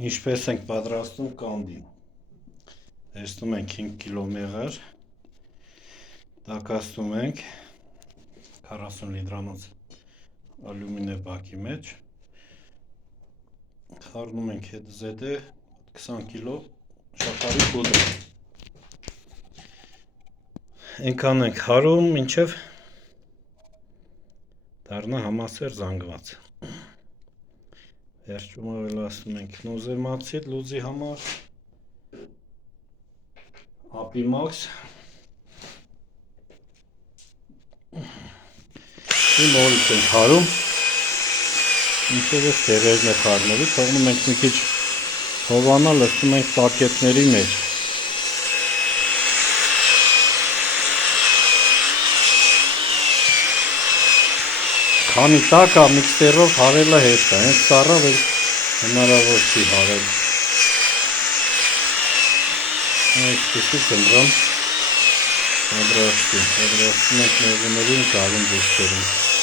Ինչպես ենք պատրաստում կանդին։ Տեսնում ենք 5 կիլո մեղր, տակաստում ենք 40 լիտրանոց ալյումինե բակի մեջ, խառնում ենք հետ զետե 20 կիլո շաքարի պուդր։ Այնքան ենք խառնում, մինչև դառնա համասեր զանգված։ Վերջում ավելացնում ենք նոզեմացիդ լուծի համար, ապիմաքս, նորից ենք խառնում, մինչև այս դեղերն է խառնելու, թողնում ենք մի քիչ հովանա, լցնում ենք պակետների մեջ։ Քանի տաք է, միքսերով հարելը հեշտ է, հենց սառավ էլ հնարավոր չի հարել։ Այսպեսի ձմռան պատրաստում ենք մեղուներին գալուն դեստերին։